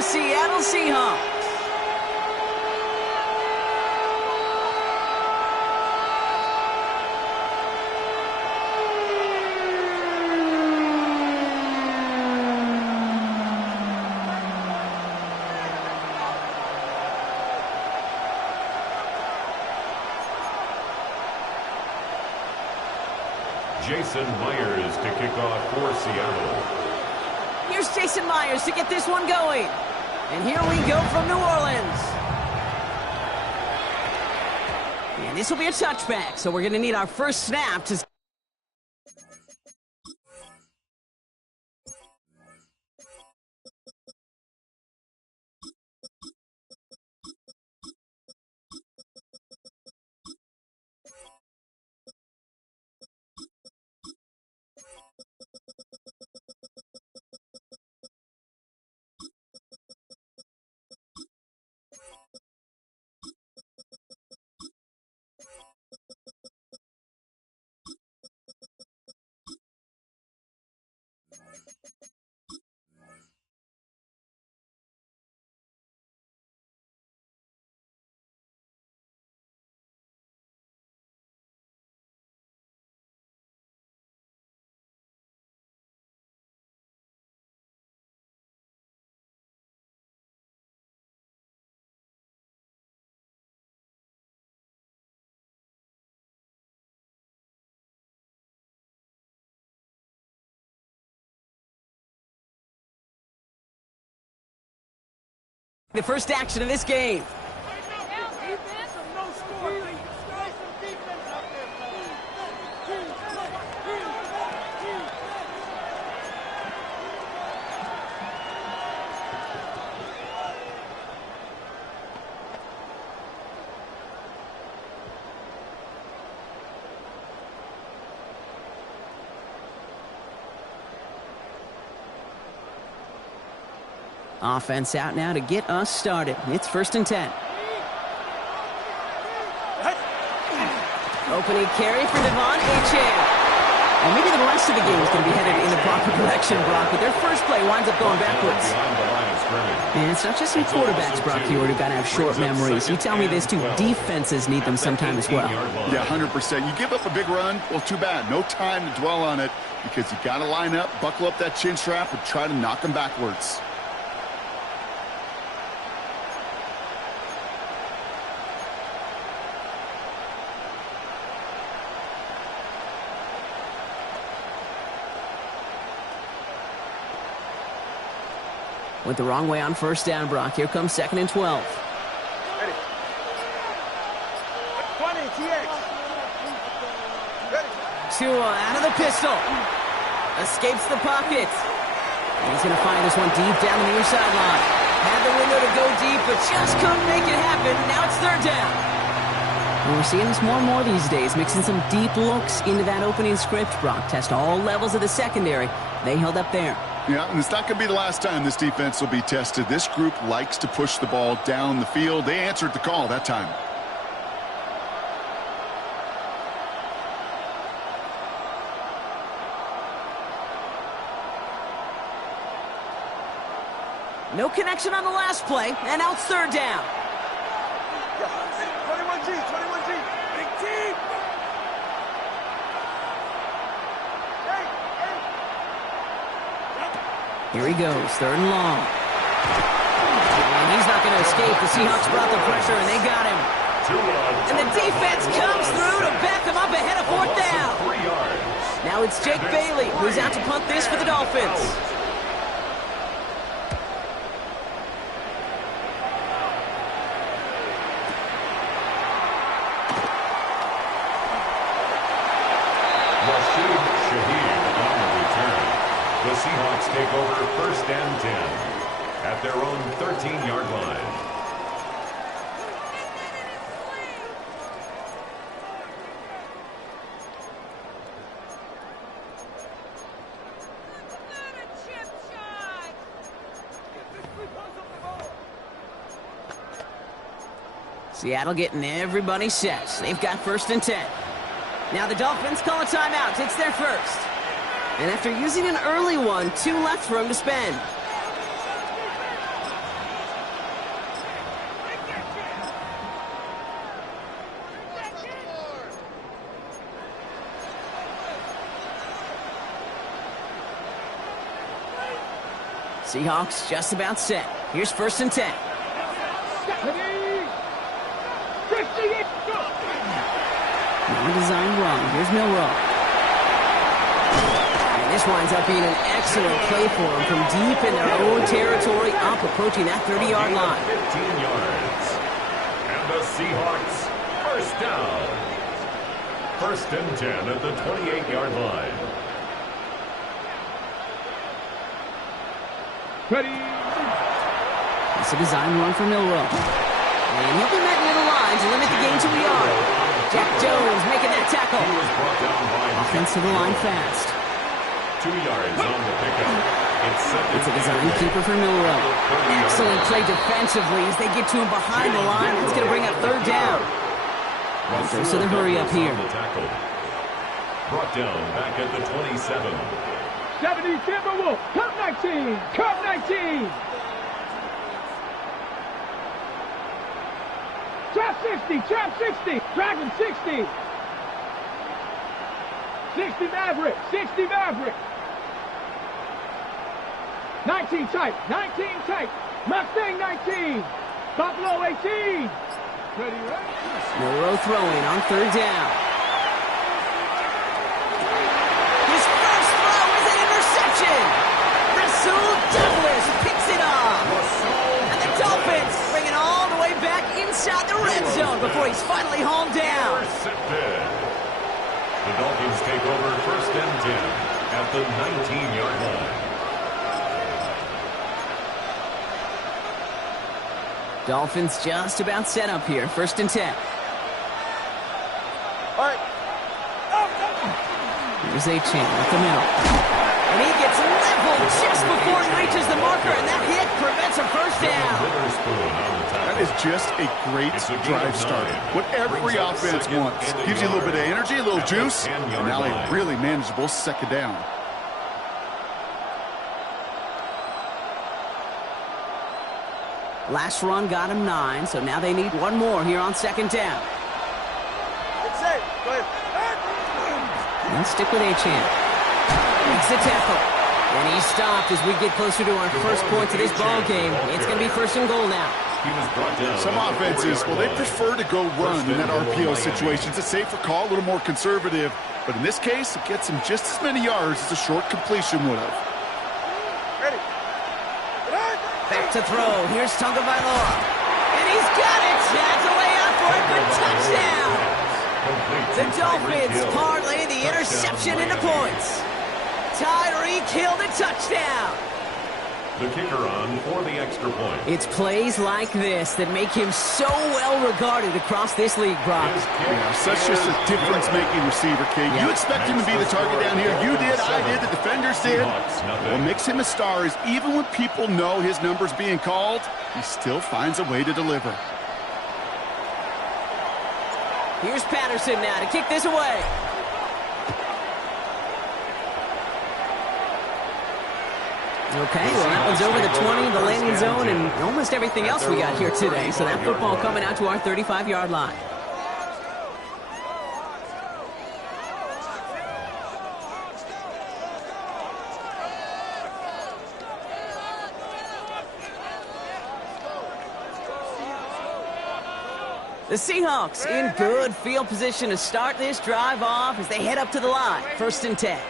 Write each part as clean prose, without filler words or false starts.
the Seattle Seahawks. Jason Myers to kick off for Seattle. Here's Jason Myers to get this one going. And here we go from New Orleans. And this will be a touchback, so we're going to need our first snap to... The first action of this game. Offense out now to get us started. It's 1st and 10. Opening carry for Devon Achane. And maybe the rest of the game is going to be headed in the proper direction, Brock, but their first play winds up going backwards. And it's not just some quarterbacks, Brock, here who got to have short memories. You tell me this too, defenses need them sometime as well. Yeah, 100%. You give up a big run, well, too bad. No time to dwell on it because you got to line up, buckle up that chin strap, and try to knock them backwards. Went the wrong way on 1st down, Brock. Here comes 2nd and 12. Ready. 20, TX. Ready. Tua out of the pistol. Escapes the pocket. He's going to find this one deep down the near sideline. Had the window to go deep, but just couldn't make it happen. Now it's 3rd down. And we're seeing this more and more these days, mixing some deep looks into that opening script. Brock test all levels of the secondary. They held up there. Yeah, and it's not going to be the last time this defense will be tested. This group likes to push the ball down the field. They answered the call that time. No connection on the last play, and now it's 3rd down. 21G, 21G. Big team. Here he goes, 3rd and long. And he's not going to escape. The Seahawks brought the pressure, and they got him. And the defense comes through to back him up ahead of 4th down. Now it's Jake Bailey, who's out to punt this for the Dolphins. The Seahawks take over 1st and 10 at their own 13-yard line. Seattle getting everybody set. They've got 1st and 10. Now the Dolphins call a timeout. It's their first. And after using an early one, 2 left for him to spend. Seahawks just about set. Here's 1st and 10. Now designed wrong. Here's Milroe. And this winds up being an excellent play for him from deep in their own territory, up approaching that 30-yard line. 15 yards. And the Seahawks, 1st down. 1st and 10 at the 28-yard line. Ready. It's a design run for Milroe. And he'll be met near the line to limit the gain to a yard. Jack Jones making that tackle. He was brought down by Offense to the line fast. 2 yards on the pickup. It's a design keeper for Milroe. Excellent play defensively as they get to him behind the line. That's going to bring up 3rd down. Goes to the hurry up here. Brought down back at the 27. 70 Timberwolf. Cup 19. Cup 19. Trap 60. Trap 60. Dragon 60. 60 Maverick. 60 Maverick. 19 tight. 19 tight. Mustang 19. Buffalo 18. Ready, ready. Milroe throwing on 3rd down. His first throw is an interception. Rasul Douglas picks it off. And the Dolphins bring it all the way back inside the red zone before he's finally hauled down. Intercepted. The Dolphins take over 1st and 10 at the 19-yard line. Dolphins just about set up here. 1st and 10. All right. Here's A-Chain at the middle. And he gets leveled just before he reaches the marker, and that hit prevents a 1st down. That is just a great drive starter. What every offense wants. Gives you a little bit of energy, a little juice, and now a really manageable 2nd down. Last run got him 9, so now they need one more here on 2nd down. It's safe. Go ahead. And stick with A-Chan. Makes the tackle. And he's stopped as we get closer to our first points of this ball game. It's going to be 1st and goal now. Some offenses, well, they prefer to go run in that RPO situation. It's a safer call, a little more conservative. But in this case, it gets him just as many yards as a short completion would have. Ready. Back to throw. Here's Tonga Vailoa. And he's got it. That's a way out for it for touchdown. The Dolphins parlay the interception into points. Tyreek Hill the touchdown. The kicker on for the extra point. It's plays like this that make him so well regarded across this league, Brock. Yeah, such just a difference-making receiver, Kate. Yeah. You expect him to be the target down here. You did, I did, the defenders did. What makes him a star is even when people know his number's being called, he still finds a way to deliver. Here's Patterson now to kick this away. Okay, well, that one's over the 20, the landing zone, and almost everything else we got here today. So that football coming out to our 35-yard line. The Seahawks in good field position to start this drive off as they head up to the line. 1st and 10.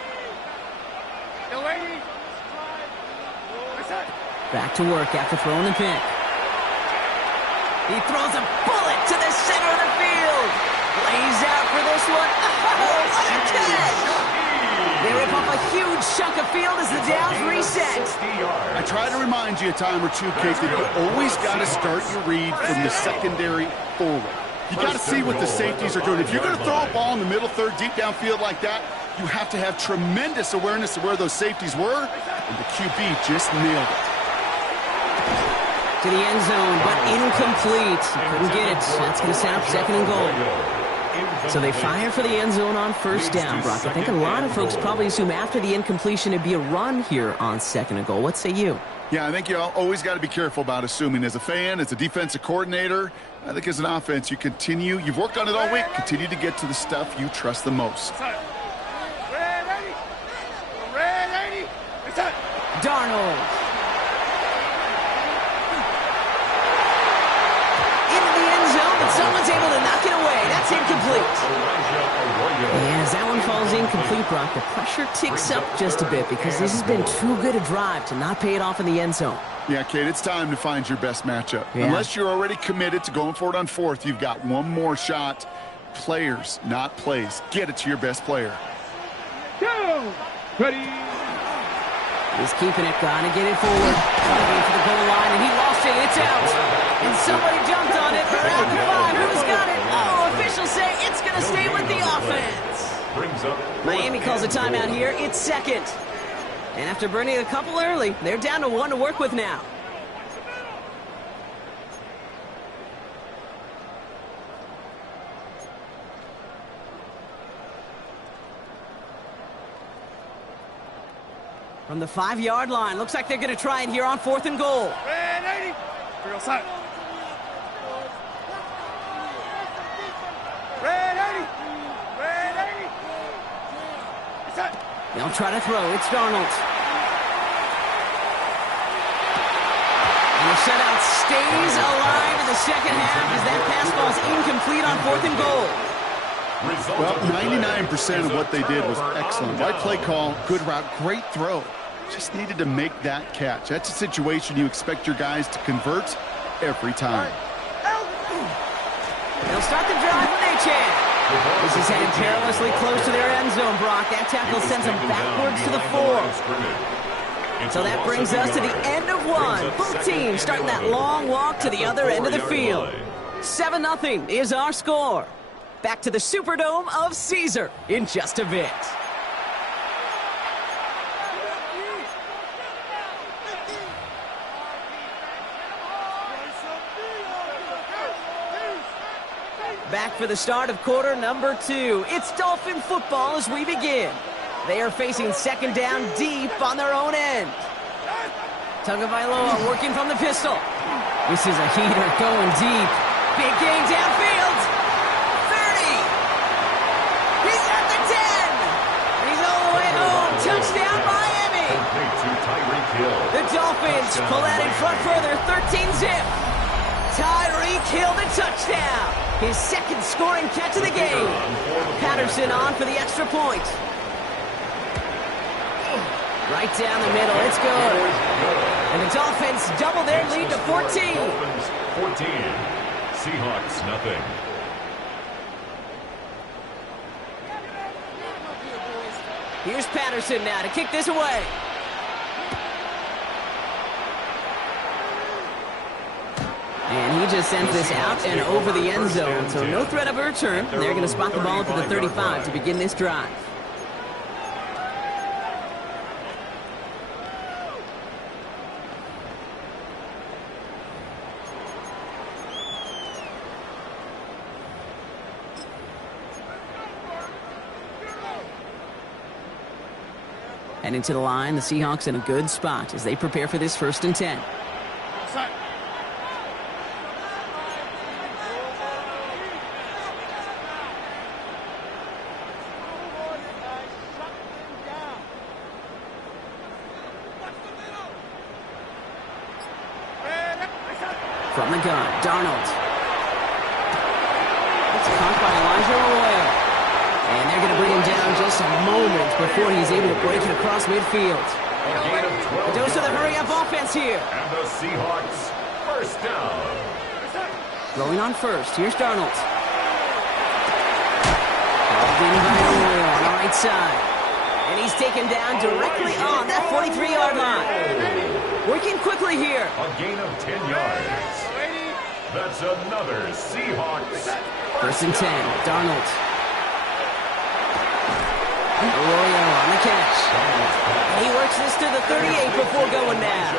Back to work after throwing the pick. He throws a bullet to the center of the field. Lays out for this one. Oh, what a catch! They rip off a huge chunk of field as the downs reset. I try to remind you a time or two, Kate, that you always got to start your read from the secondary forward. You got to see what the safeties are doing. If you're going to throw a ball in the middle third, deep downfield like that, you have to have tremendous awareness of where those safeties were, and the QB just nailed it. To the end zone, but incomplete. Couldn't get it. That's going to set up 2nd and goal. So they fire for the end zone on 1st down, Brock. I think a lot of folks probably assume after the incompletion it'd be a run here on 2nd and goal. What say you? Yeah, I think you always got to be careful about assuming. As a fan, as a defensive coordinator, I think as an offense, you've worked on it all week, continue to get to the stuff you trust the most. Darnold. incomplete. And as that one falls incomplete, Brock, the pressure ticks up just a bit because this has been too good a drive to not pay it off in the end zone. Yeah, Kate, it's time to find your best matchup. Yeah. Unless you're already committed to going for it on fourth, you've got one more shot. Players, not plays. Get it to your best player. Go! Ready? He's keeping it, gotta get it forward. Going for the goal line, and he lost it. It's out. And somebody jumped on it. Around the 5. Who's got it? Oh, officials say it's going to stay with the offense. Miami calls a timeout here. It's second. And after burning a couple early, they're down to 1 to work with now. From the 5-yard line, looks like they're going to try it here on 4th and goal. Red 80. Real side. Red 80. Red 80. They'll try to throw. It's Darnold. And the shutout stays alive in the second half as that pass falls incomplete on 4th and goal. Well, 99% of what they did was excellent. Right play call, good route, great throw. Just needed to make that catch. That's a situation you expect your guys to convert every time. They'll start the drive when they chance. This is headed perilously close to their end zone, Brock. That tackle sends them backwards to the 4. So that brings us to the end of 1. Both teams starting that long walk to the other end of the field. 7-0 is our score. Back to the Superdome of Caesar in just a bit. Back for the start of quarter number 2. It's Dolphin football as we begin. They are facing second down deep on their own end. Tagovailoa working from the pistol. This is a heater going deep. Big gain downfield. 30. He's at the 10. He's all the way home. Touchdown Miami. The Dolphins pull out in front further. 13-zip. Tyreek Hill the touchdown. His second scoring catch of the game. Patterson on for the extra point. Right down the middle. It's good. And the Dolphins double their lead to 14. 14. Seahawks, nothing. Here's Patterson now to kick this away. And he just sends this out and over the end zone, so no threat of a return. They're going to spot the ball to the 35 to begin this drive. And into the line, the Seahawks in a good spot as they prepare for this 1st and 10. From the gun, Darnold. It's caught by Elijah Arroyo. And they're going to bring him down just a moment before he's able to break it across midfield. A dose of the hurry-up offense here. And the Seahawks, first down. Going on first. Here's Darnold. Balled in by Arroyo on the right side. And he's taken down directly on that 43-yard line. Working quickly here. A gain of 10 yards. That's another Seahawks. 1st and 10. Darnold. Arroyo on the catch. And he works this to the 38 before going now.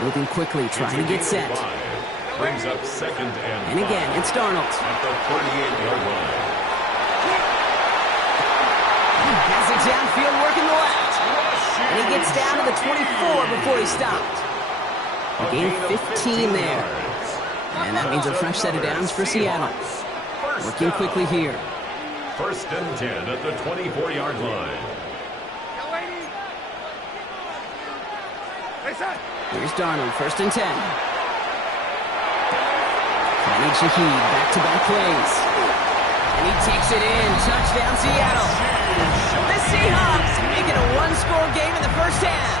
Moving quickly, trying to get set. Brings up 2nd and again, it's Darnold. At the 38-yard line. Has it downfield working the left. And he gets down to the 24 before he stopped. A gain of 15 there. And that means a fresh set of downs for Seattle. Working quickly here. 1st and 10 at the 24-yard line. Here's Darnold, 1st and 10. Finding Shaheed, back-to-back plays. And he takes it in. Touchdown, Seattle. The Seahawks make it a one-score game in the first half.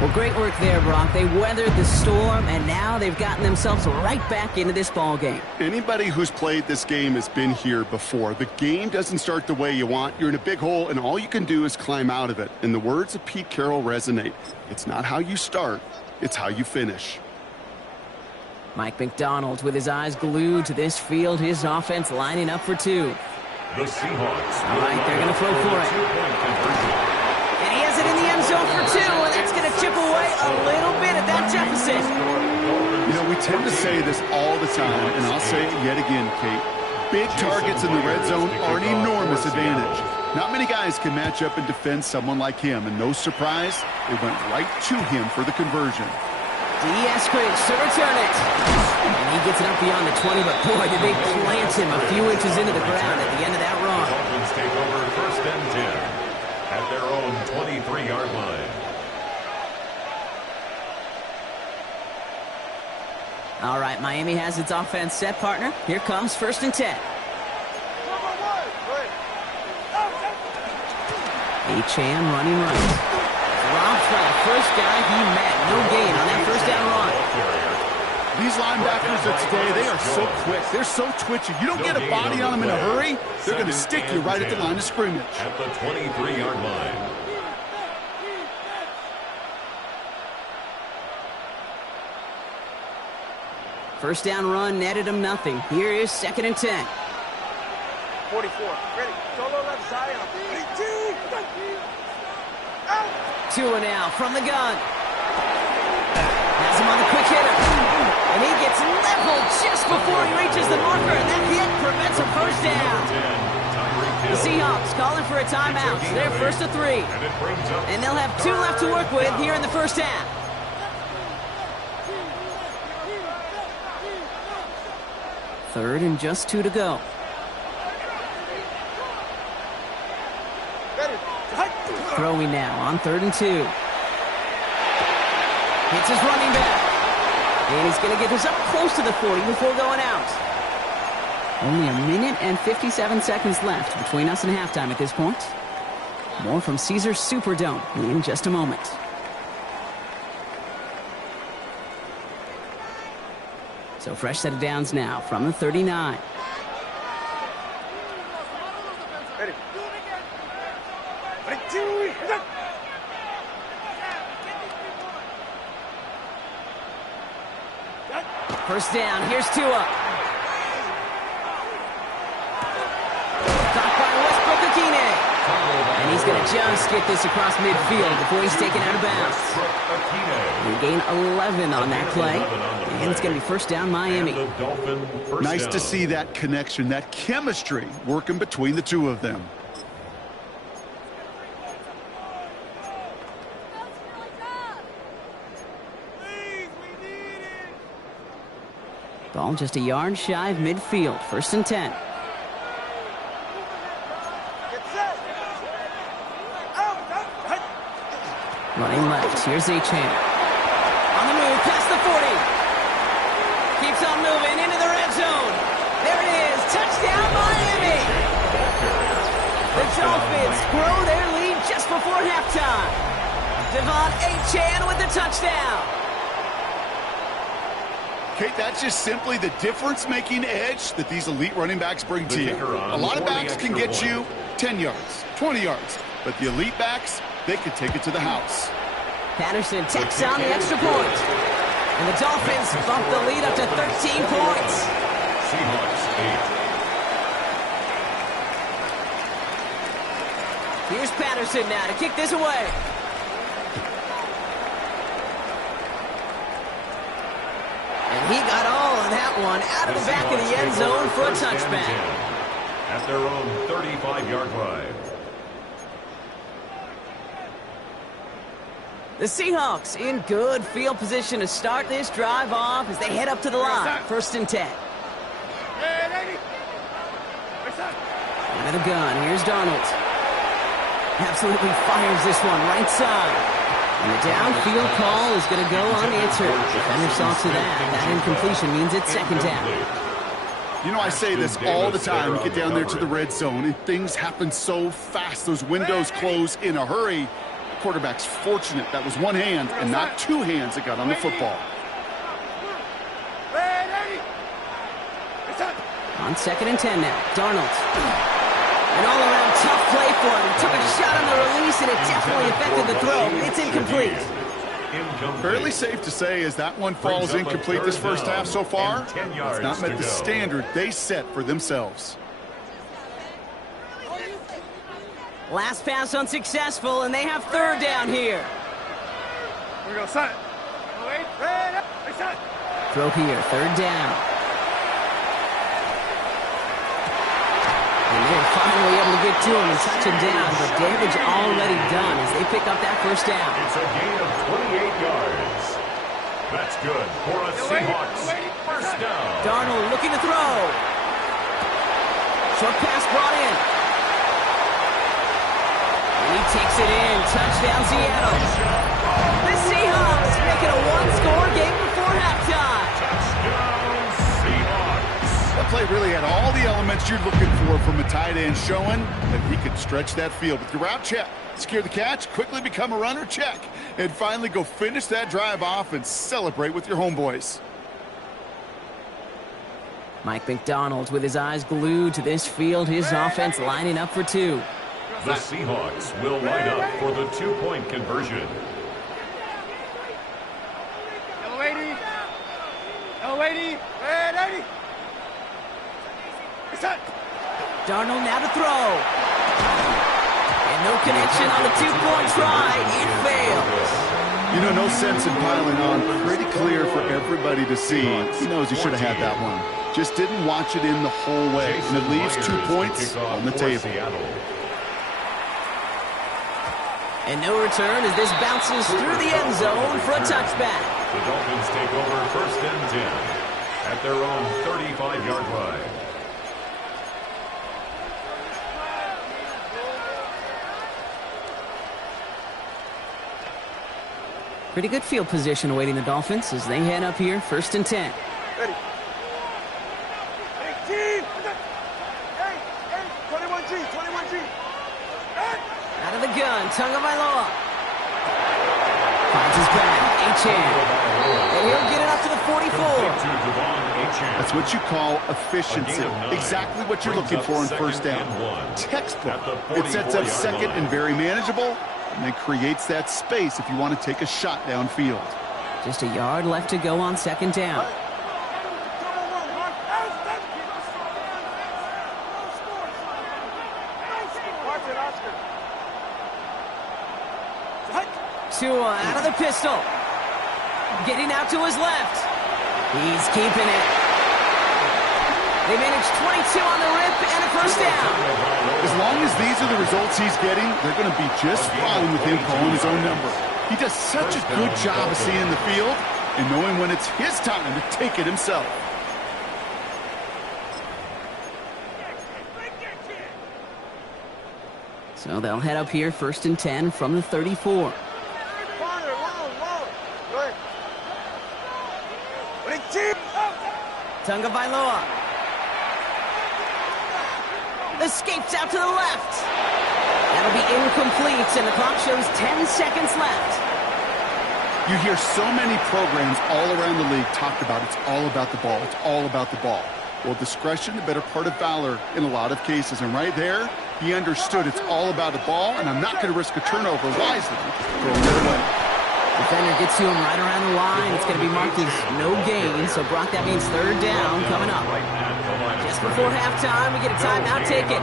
Well, great work there, Brock. They weathered the storm, and now they've gotten themselves right back into this ball game. Anybody who's played this game has been here before. The game doesn't start the way you want. You're in a big hole, and all you can do is climb out of it. And the words of Pete Carroll resonate. It's not how you start, it's how you finish. Mike McDonald with his eyes glued to this field, his offense lining up for two. The Seahawks. All right, they're going to throw for it. And he has it in the end zone for two, and that's going to chip away a little bit at that deficit. You know, we tend to say this all the time, and I'll say it yet again, Kate. Big targets in the red zone are an enormous advantage. Not many guys can match up and defend someone like him, and no surprise, they went right to him for the conversion. D'Eskridge to return it. And he gets it up beyond the 20, but boy, did they plant him a few inches into the ground at the end of that run. The Dolphins take over first and 10 at their own 23-yard line. All right, Miami has its offense set, partner. Here comes first and 10. Achane running right. Dropped by the first guy he met. No gain on that first down run. These linebackers of today, they are so quick. They're so twitchy. You don't get a body on them in a hurry, they're going to stick you right at the line of scrimmage. At the 23-yard line. First down run netted him nothing. Here is second and 10. 44. Ready. Solo left side. Tua now from the gun. Has him on the quick hitter. And he gets leveled just before he reaches the marker. And that hit prevents a first down. The Seahawks calling for a timeout. They're first to 3. And they'll have 2 left to work with here in the first half. Third and just 2 to go. Throwing now on 3rd and 2. Hits his running back. And he's going to get this up close to the 40 before going out. Only a minute and 57 seconds left between us and halftime at this point. More from Caesars Superdome in just a moment. So fresh set of downs now from the 39. Ready. First down, here's Tua. Caught by Westbrook-Ikhine. And he's going to just get this across midfield before he's taken out of bounds. He gained 11 on that play. And it's going to be first down, Miami. Nice to see that connection, that chemistry working between the two of them. Ball just a yard shy of midfield. First and 10. Running left. Here's Achane. On the move, past the 40. Keeps on moving into the red zone. There it is. Touchdown, Miami. The Dolphins grow their lead just before halftime. Devon Achane with the touchdown. Kate, that's just simply the difference-making edge that these elite running backs bring to you. A lot of backs can get you 10 yards, 20 yards, but the elite backs, they can take it to the house. Patterson tacks on the extra point. And the Dolphins bump the lead up to 13 points. Seahawks 8. Here's Patterson now to kick this away. And he got all of that one out of the back of the end zone for a touchback. At their own 35-yard line. The Seahawks in good field position to start this drive off as they head up to the line. First and 10. Out of the gun, here's Donald. Absolutely fires this one right side. And the downfield call is going to go unanswered. Defender saw to that. That incompletion means it's second down. You know, I say this all the time. You get down there to the red zone, and things happen so fast. Those windows close in a hurry. The quarterback's fortunate that was one hand and not two hands that got on the football. On 2nd and 10 now, Darnold. An all-around tough play for him. He took a shot on the release, and it definitely affected the throw. It's incomplete. Fairly safe to say as that one falls incomplete this first half so far, it's not met the standard they set for themselves. Last pass unsuccessful, and they have 3rd down here. Here we go, son. Wait, son. Throw here, 3rd down. And they're finally able to get to him and touch him down, but damage already done as they pick up that 1st down. It's a gain of 28 yards. That's good for a Seahawks 1st down. Darnold looking to throw. Short pass brought in. And he takes it in. Touchdown, Seattle. The Seahawks make it a 1-score game before halftime. Touchdown, Seahawks. That play really had all the elements you're looking for from a tight end, showing that he could stretch that field with your route check, secure the catch, quickly become a runner, check, and finally go finish that drive off and celebrate with your homeboys. Mike McDonald with his eyes glued to this field, his offense lining up for 2. The Seahawks will line up for the 2-point conversion. Darnold now to throw. And no connection on the 2-point try. It fails. You know, no sense in piling on. Pretty clear for everybody to see. He knows he should have had that one. Just didn't watch it in the whole way. And it leaves 2 points on the table. And no return as this bounces through the end zone for a touchback. The Dolphins take over 1st and 10 at their own 35-yard line. Pretty good field position awaiting the Dolphins as they head up here, 1st and 10. Ready. Hey, 21G. Out of the gun, Tagovailoa. Finds his back, Achane. And he'll get it up to the 44. That's what you call efficiency. Exactly what you're looking for in 1st down. Textbook. It sets up 2nd and very manageable, and then creates that space if you want to take a shot downfield. Just a yard left to go on 2nd down. Tua out of the pistol. Getting out to his left. He's keeping it. They managed 22 on the rip and a 1st down. As long as these are the results he's getting, they're going to be just fine with him calling his own number. He does such a good job of seeing the field and knowing when it's his time to take it himself. So they'll head up here, 1st and 10 from the 34. Tagovailoa. Escapes out to the left. That'll be incomplete, and the clock shows 10 seconds left. You hear so many programs all around the league talk about it's all about the ball. It's all about the ball. Well, discretion, the better part of valor in a lot of cases. And right there, he understood it's all about the ball, and I'm not going to risk a turnover wisely. Throwing it away. Defender gets to him right around the line. It's going to be marked as no gain. So, Brock, that means 3rd down coming up. Just before halftime, we get a timeout ticket.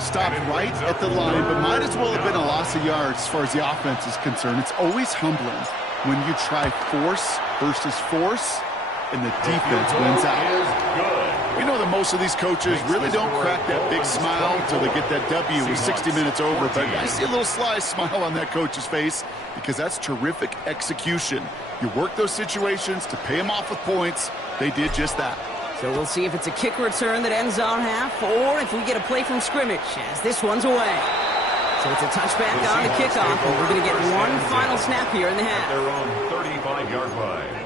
Stopped right at the line, but might as well have been a loss of yards as far as the offense is concerned. It's always humbling when you try force versus force, and the defense wins out. We know that most of these coaches really don't crack that big smile until they get that W with 60 minutes over, but I see a little sly smile on that coach's face because that's terrific execution. You work those situations to pay them off with points. They did just that. So we'll see if it's a kick return that ends our half or if we get a play from scrimmage as this one's away. So it's a touchback on the kickoff, and we're going to get one final snap here in the half. Their own 35-yard line.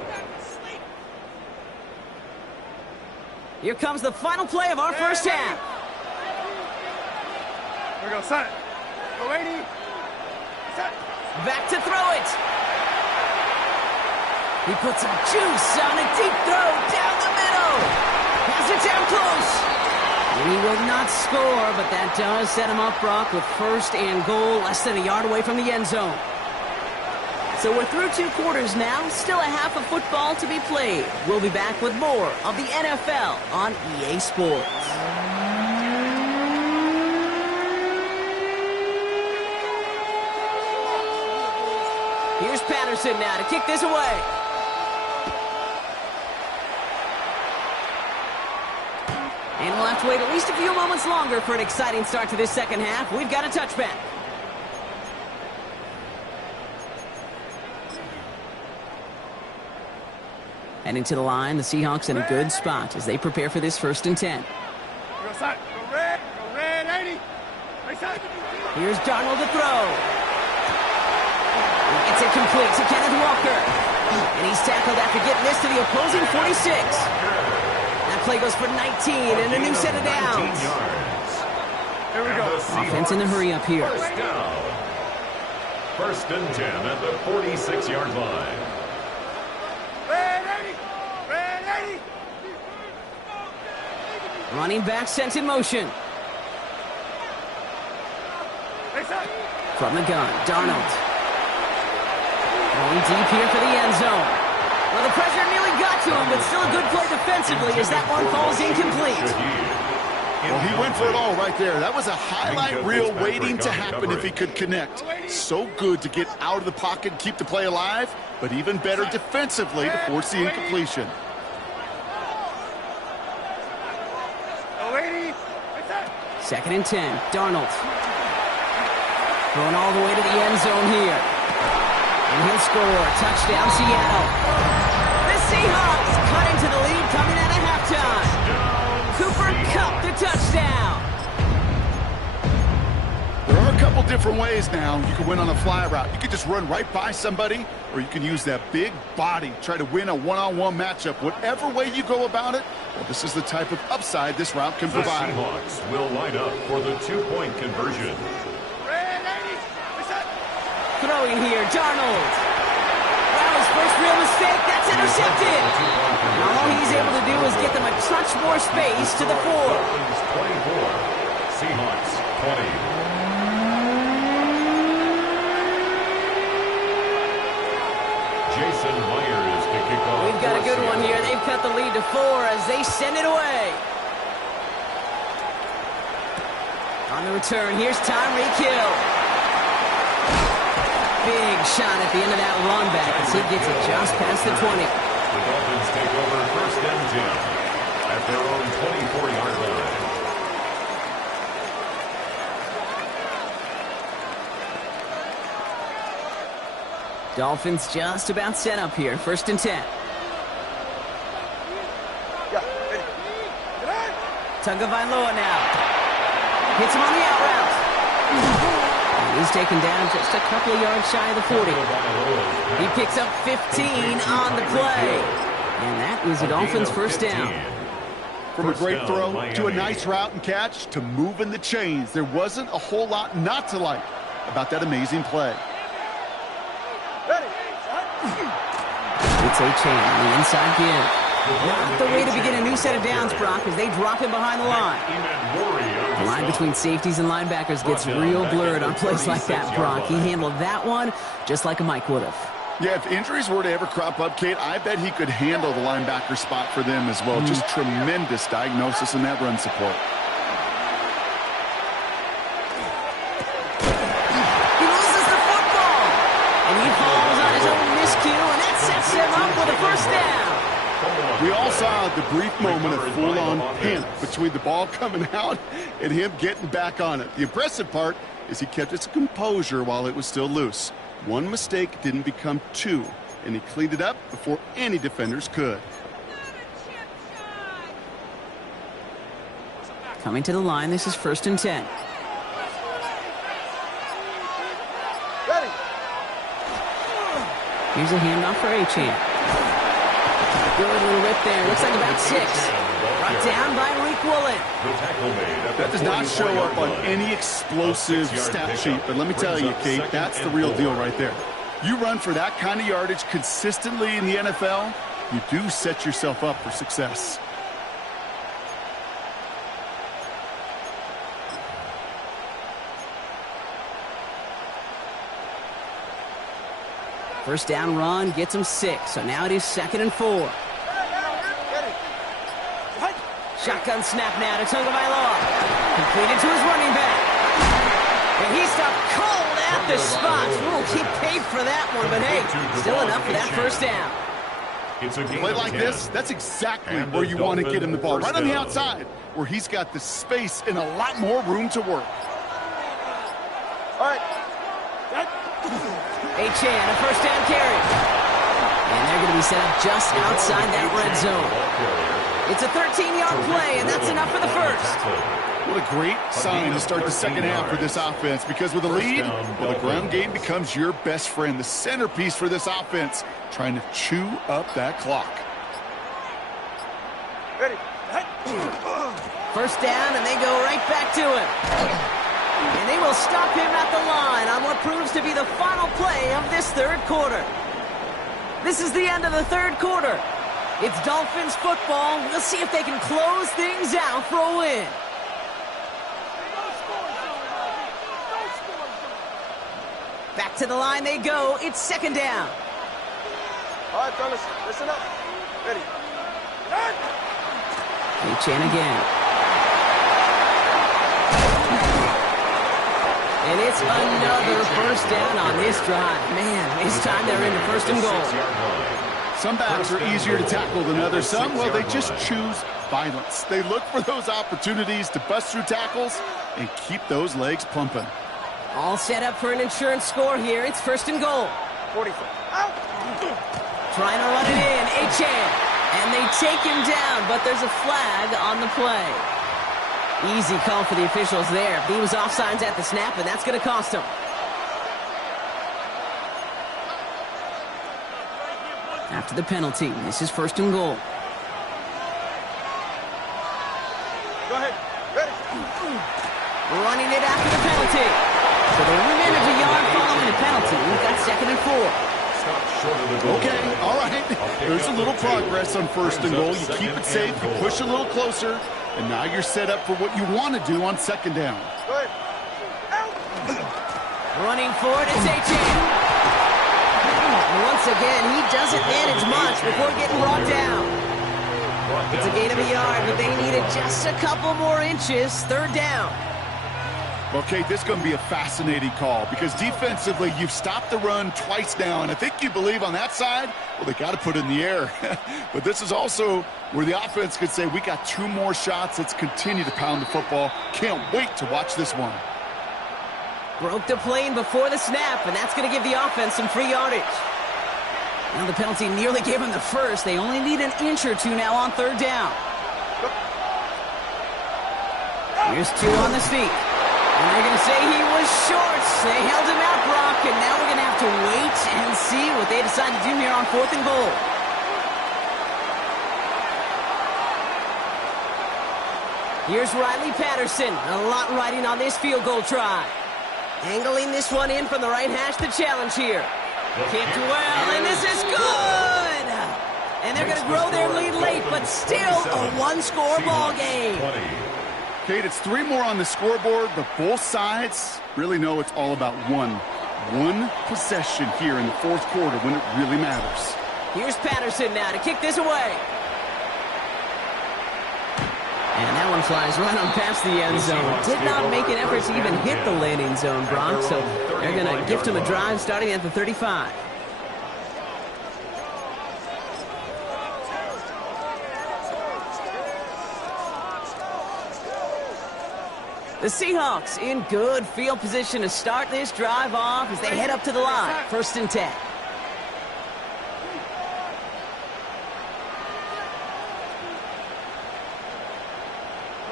Here comes the final play of our first half. Here we go, set. Go 80. Set. Back to throw it. He puts some juice on a deep throw down the middle. Has it down close. He will not score, but that does set him up, Brock, with first and goal, less than a yard away from the end zone. So we're through 2 quarters now, still a half of football to be played. We'll be back with more of the NFL on EA Sports. Here's Patterson now to kick this away. And we'll have to wait at least a few moments longer for an exciting start to this second half. We've got a touchback. Heading to the line, the Seahawks in a good spot as they prepare for this 1st and 10. Go side. Go red, 80. Right side. Here's Darnold to throw. It's incomplete to Kenneth Walker. And he's tackled after getting this to the opposing 46. That play goes for 19 and a new set of downs. Here we go. Offense in a hurry up here. First down. 1st and 10 at the 46-yard line. Red 80. Running back sent in motion. Right side. From the gun, Darnold. Going deep here for the end zone. Well, the pressure nearly got to him, but still a good play defensively as that one falls incomplete. Well, he went for it all right there. That was a highlight reel waiting to happen if he could connect. So good to get out of the pocket and keep the play alive, but even better defensively to force the incompletion. Go 80. Right side. 2nd and 10, Darnold. Going all the way to the end zone here. And he'll score. Touchdown, Seattle. The Seahawks cut into the lead coming out of halftime. Cooper Kupp the touchdown. There are a couple different ways now. You can win on a fly route. You can just run right by somebody, or you can use that big body, try to win a one-on-one matchup. Whatever way you go about it, well, this is the type of upside this route can The provide. Seahawks will line up for the 2-point conversion. Red 80. Right side. Throwing here, Darnold. Well, his first real mistake, that's intercepted. And all he's able to do is get them a touch more space to the 4. Dolphins 24, Seahawks 20. Jason Myers to kick off. We've got a good one here. They've cut the lead to 4 as they send it away. On the return, here's Tyreek Hill. Big shot at the end of that run back as he gets it just past the 20. The Dolphins take over 1st and 10 at their own 24-yard line. Dolphins just about set up here. 1st and 10. Yeah, ready. Get on. Tagovailoa now. Hits him on the out route. And he's taken down just a couple of yards shy of the 40. He picks up 15 on the play. And that is a Dolphins 1st down. From a great throw to a nice route and catch to moving the chains, there wasn't a whole lot not to like about that amazing play. Ready. It's a chain on the inside give. Not the way to begin a new set of downs, Brock, as they drop him behind the line. The line between safeties and linebackers gets real blurred on plays like that, Brock. He handled that one just like a Mike would have. Yeah, if injuries were to ever crop up, Kate, I bet he could handle the linebacker spot for them as well. Just tremendous diagnosis in that run support. He loses the football, and he falls on his own miscue, and that sets him up with a 1st down. We all saw the brief moment of full-on panic between the ball coming out and him getting back on it. The impressive part is he kept his composure while it was still loose. One mistake didn't become 2, and he cleaned it up before any defenders could. Coming to the line, this is 1st and 10. Ready. Here's a handoff for Achane. Good little rip there. Looks like about 6. Brought down by Reek Woolen. That does not show up on any explosive stat sheet, but let me tell you, Kate, that's the real deal right there. You run for that kind of yardage consistently in the NFL, you do set yourself up for success. First down run gets him 6, so now it is 2nd and 4. Shotgun snap now to Tagovailoa. Completed to his running back. And he stopped cold at the spot. We'll keep paid for that one, but hey, still enough for that first down. A play like this, that's exactly where you want to get him the ball. Right on the outside, where he's got the space and a lot more room to work. All right. Achane, a first down carry. And they're going to be set up just outside that red zone. It's a 13-yard play, and that's enough for the first. What a great sign to start the second half for this offense, because with a lead, well, the ground game becomes your best friend, the centerpiece for this offense, trying to chew up that clock. Ready. First down, and they go right back to him. And they will stop him at the line on what proves to be the final play of this third quarter. This is the end of the third quarter. It's Dolphins football. We'll see if they can close things out for a win. Back to the line they go. It's 2nd down. All right, fellas, listen up. Ready. Achane again. And it's another first down on this drive. Man, this time they're into 1st and goal. Some backs are easier to tackle than others. Some, well, they just choose violence. They look for those opportunities to bust through tackles and keep those legs pumping. All set up for an insurance score here. It's 1st and goal. 44. Out. Trying to run it in. Achane. And they take him down, but there's a flag on the play. Easy call for the officials there. He was offsides at the snap, and that's going to cost him. After the penalty, this is 1st and goal. Go ahead. Ready. Running it after the penalty. So the win of a yard following the penalty. We've got 2nd and 4. Okay, all right. There's a little progress on 1st and goal. You keep it safe, you push a little closer, and now you're set up for what you want to do on 2nd down. Go ahead. Out. Running for it, it's Achane. Once again, he doesn't manage much before getting brought down. It's a gain of a yard, but they needed just a couple more inches. 3rd down. Okay, this is going to be a fascinating call, because defensively, you've stopped the run twice now, and I think you believe on that side, well, they got to put it in the air. But this is also where the offense could say, we got 2 more shots. Let's continue to pound the football. Can't wait to watch this one. Broke the plane before the snap, and that's going to give the offense some free yardage. Now the penalty nearly gave them the first. They only need an inch or 2 now on 3rd down. Here's 2 on the sneak. And they're going to say he was short. They held him out, Brock, and now we're going to have to wait and see what they decide to do here on 4th and goal. Here's Riley Patterson. A lot riding on this field goal try. Angling this one in from the right hash to challenge here. Kicked well, and this is good! And they're going to grow their lead late, but still a 1-score ball game. Kate, it's 3 more on the scoreboard, but both sides really know it's all about one possession here in the 4th quarter when it really matters. Here's Patterson now to kick this away. And that one flies right on past the end zone. Did not make an effort to even hit the landing zone, Brock, so they're going to gift him a drive starting at the 35. The Seahawks in good field position to start this drive off as they head up to the line. 1st and 10.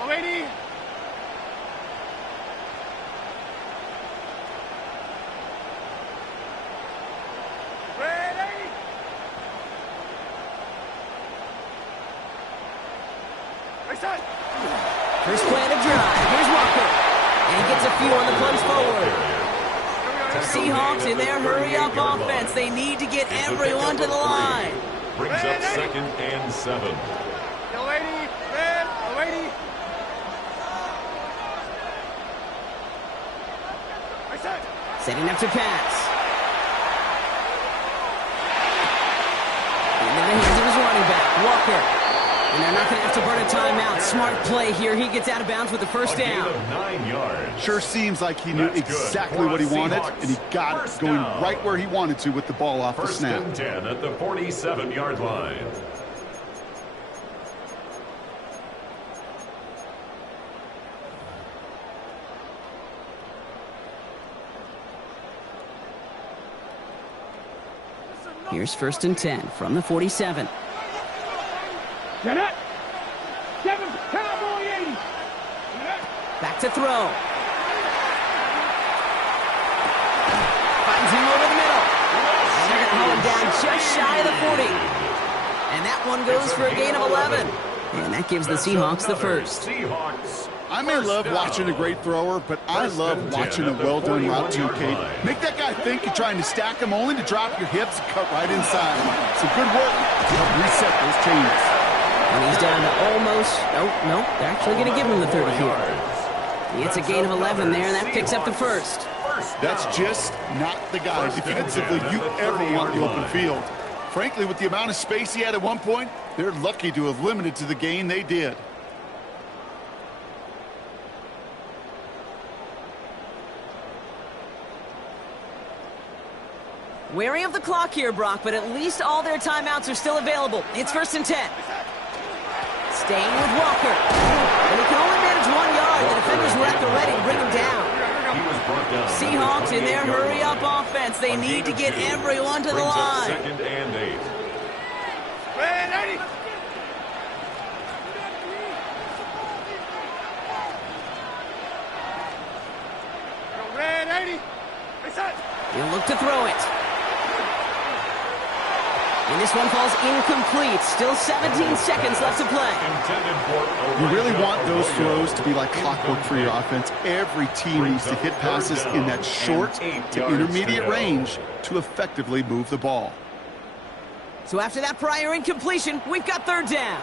Ready. Ready. First play of the drive. Here's Walker. And he gets a few on the plunge forward. Seahawks in their hurry-up offense. They need to get everyone to the line. Brings up 2nd and 7. Setting up to pass. Into the hands of his running back, Walker. And they're not going to have to burn a timeout. Smart play here. He gets out of bounds with the first down. 9 yards. Sure seems like he knew exactly what he wanted, and he got it going right where he wanted to with the ball off the snap. 1st and 10 at the 47-yard line. Here's 1st and 10 from the 47. Get it. 7, Cowboy 80. Back to throw. Finds him over the middle. And they're going to hold him down just shy of the 40. And that one goes for a gain of 11. And that gives the Seahawks the first. I may love watching a great thrower, but I love watching a well-done route too, Kate. Make that guy think you're trying to stack him only to drop your hips and cut right inside. Some good work to help reset those chains. And he's down to almost, no, they're actually going to give him the 30 here. He gets a gain of 11 there, and that picks up the first. That's just not the guy defensively you ever want in the open field. Frankly, with the amount of space he had at one point, they're lucky to have limited to the gain they did. Wary of the clock here, Brock, but at least all their timeouts are still available. It's 1st and 10. Staying with Walker. And he can only manage 1 yard. The defenders were at the ready to bring him down. Seahawks in their hurry-up offense. They need to get everyone to the line. 2nd and 8. He'll look to throw it. And this one falls incomplete. Still 17 seconds left to play. You really want those throws to be like clockwork for your offense. Every team needs to hit passes in that short to intermediate range to effectively move the ball. So after that prior incompletion, we've got 3rd down.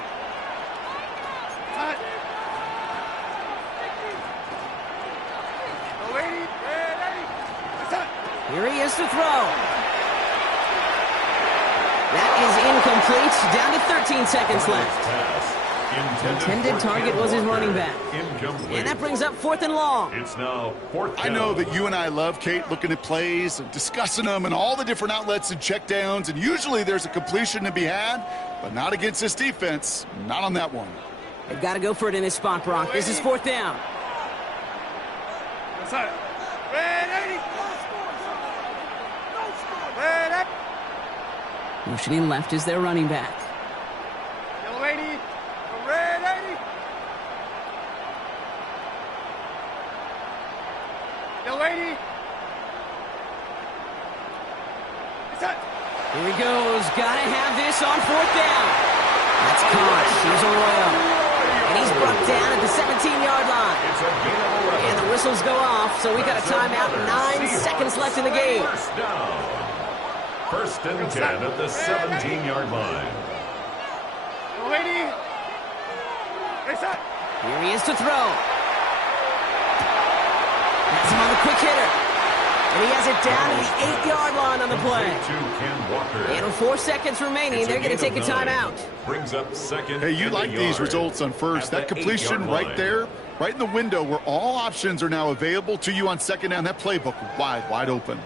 Here he is to throw. That is incomplete. Down to 13 seconds left. The intended target was his running back. And that brings up 4th and long. It's now 4th down. I know that you and I love, Kate, looking at plays and discussing them and all the different outlets and checkdowns, and usually there's a completion to be had, but not against this defense. Not on that one. They've got to go for it in this spot, Brock. This is 4th down. Motioning left is their running back. Here he goes. Gotta have this on 4th down. That's caught. Here's Arroyo. And he's brought down at the 17-yard line. And the whistles go off, so we got a timeout. 9 seconds left in the game. 1st and 10 at the 17-yard line. Here he is to throw. That's him on the quick hitter. And he has it down to the 8-yard line on the play. And with 4 seconds remaining, they're going to take a timeout. Brings up 2nd. Hey, you like these results on first. That completion right there, right in the window where all options are now available to you on 2nd down. That playbook wide open.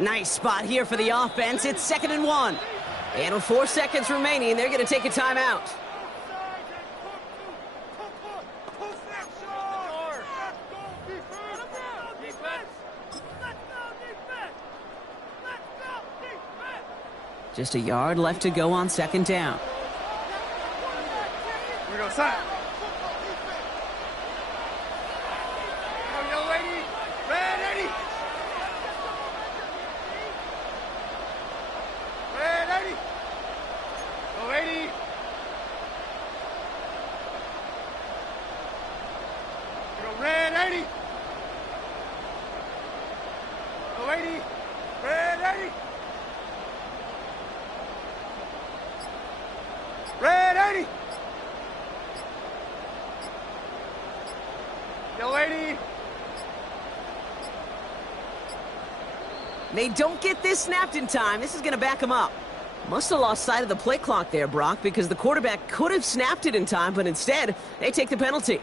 Nice spot here for the offense. It's 2nd and 1. And with 4 seconds remaining, they're going to take a timeout. Just a yard left to go on 2nd down. Here we go, side. Red 80. lady. Red 80. Red 80. Yellow 80. They don't get this snapped in time. This is going to back them up. Must have lost sight of the play clock there, Brock, because the quarterback could have snapped it in time, but instead, they take the penalty.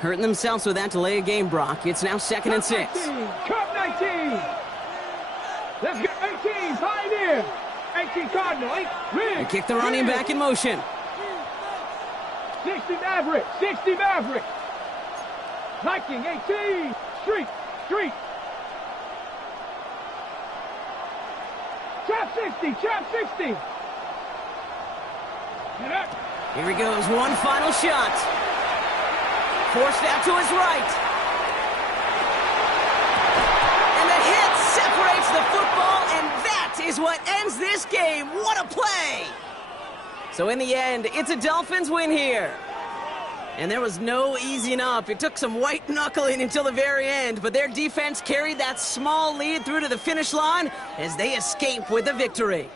Hurting themselves with that delay of game, Brock. It's now 2nd and 6. Cup 19. Let's get 18. Pioneer. 18 Cardinal. 8. They kick the running back in motion. 60 Maverick. 60 Maverick. Viking 18. Street. Street. Trap 60. Trap 60. Here he goes. One final shot. Forced out to his right. And the hit separates the football, and that is what ends this game. What a play! So in the end, it's a Dolphins win here. And there was no easing up. It took some white knuckling until the very end, but their defense carried that small lead through to the finish line as they escape with a victory.